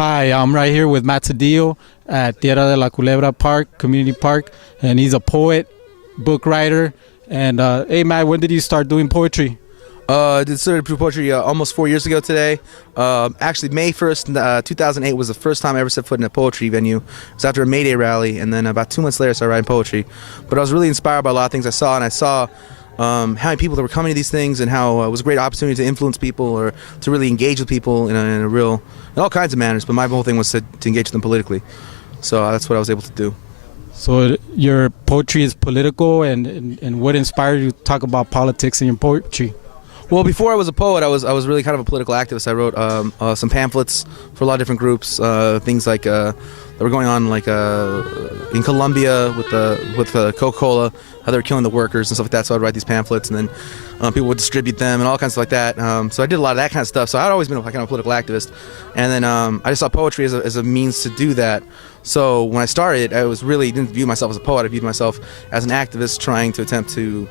Hi, I'm right here with Matt Sedillo at Tierra de la Culebra Park, Community Park, and he's a poet, book writer. And hey, Matt, when did you start doing poetry? I did started poetry almost 4 years ago today. Actually, May 1st, 2008 was the first time I ever set foot in a poetry venue. It was after a May Day rally, and then about 2 months later I started writing poetry. But I was really inspired by a lot of things I saw, and I saw how many people that were coming to these things, and how it was a great opportunity to influence people or to really engage with people in all kinds of manners. But my whole thing was to engage with them politically. So that's what I was able to do. So your poetry is political, and what inspired you to talk about politics in your poetry? Well, before I was a poet, I was really kind of a political activist. I wrote some pamphlets for a lot of different groups, things like that were going on, like in Colombia with Coca-Cola, how they were killing the workers and stuff like that. So I'd write these pamphlets, and then people would distribute them and all kinds of stuff like that. So I did a lot of that kind of stuff. So I'd always been kind of a political activist, and then I just saw poetry as a means to do that. So when I started, I didn't view myself as a poet. I viewed myself as an activist trying to attempt to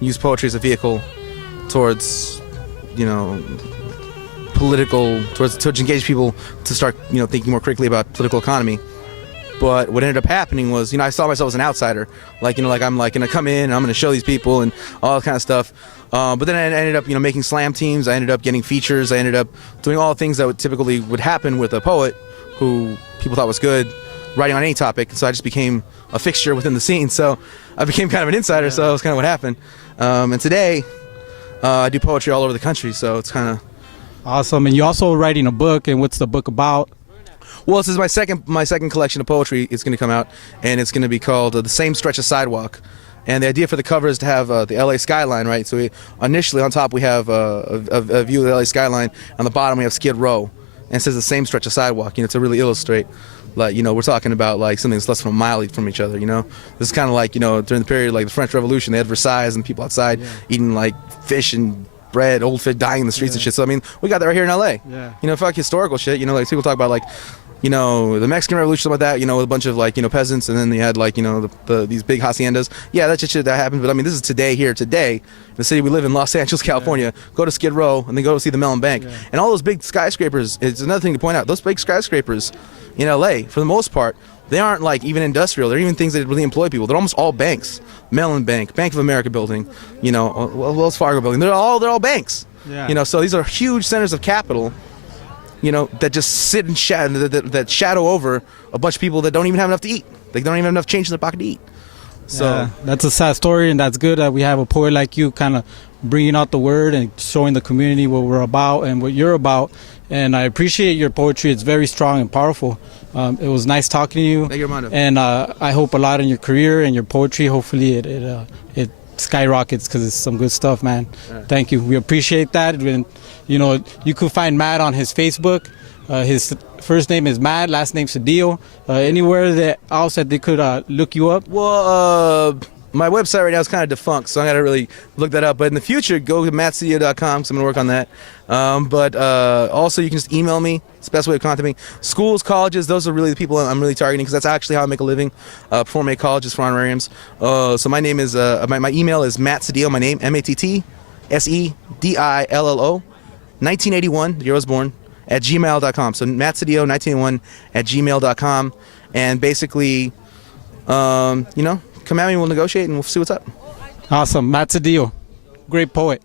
use poetry as a vehicle towards, towards engage people to start, thinking more critically about political economy. But what ended up happening was, I saw myself as an outsider, like I'm like gonna come in and I'm gonna show these people and all that kind of stuff. But then I ended up, making slam teams. I ended up getting features. I ended up doing all the things that typically would happen with a poet who people thought was good, writing on any topic. So I just became a fixture within the scene. So I became kind of an insider. So that was kind of what happened. And today, I do poetry all over the country, so it's kind of awesome. And you're also writing a book, and what's the book about? Well, this is my second collection of poetry. It's going to come out, and it's going to be called The Same Stretch of Sidewalk. And the idea for the cover is to have the LA skyline, right? So initially on top we have a view of the LA skyline. On the bottom we have Skid Row, and it says The Same Stretch of Sidewalk, to really illustrate, like, we're talking about like something that's less than a mile from each other. This is kind of like, during the period like the French Revolution, they had Versailles and people outside eating like fish and bread, old fish dying in the streets and shit. So I mean, we got that right here in LA. Fuck historical shit. Like people talk about like, the Mexican Revolution, something like that. With a bunch of like, peasants, and then they had like, these big haciendas. Yeah, that's just shit that happened. But I mean, this is today, the city we live in, Los Angeles, California. Go to Skid Row and then go see the Mellon Bank. And all those big skyscrapers, it's another thing to point out. Those big skyscrapers in LA, for the most part, they aren't like even industrial. They're even things that really employ people. They're almost all banks. Mellon Bank, Bank of America building, Wells Fargo building. They're all banks. So these are huge centers of capital, that just sit and that shadow over a bunch of people that don't even have enough to eat. They don't even have enough change in their pocket to eat. So that's a sad story, and that's good that we have a poet like you kind of bringing out the word and showing the community what we're about and what you're about. And I appreciate your poetry. It's very strong and powerful. It was nice talking to you. Thank you, Armando. And I hope a lot in your career and your poetry. Hopefully it skyrockets, because it's some good stuff, man. Thank you. We appreciate that. And, you could find Matt on his Facebook. His first name is Matt, last name Sedillo. Anywhere else that they could look you up? Well, my website right now is kind of defunct, so I got to really look that up. But in the future, go to mattsedillo.com, because I'm going to work on that. But also, you can just email me. It's the best way to contact me. Schools, colleges, those are really the people I'm really targeting, because that's actually how I make a living. Performing at colleges for honorariums. So my name is, my email is Matt Sedillo, my name, MattSedillo, 1981, the year I was born, at gmail.com. So mattsedillo 1981 at gmail.com. And basically, come at me, we'll negotiate, and we'll see what's up. Awesome. Matt Sedillo, great poet.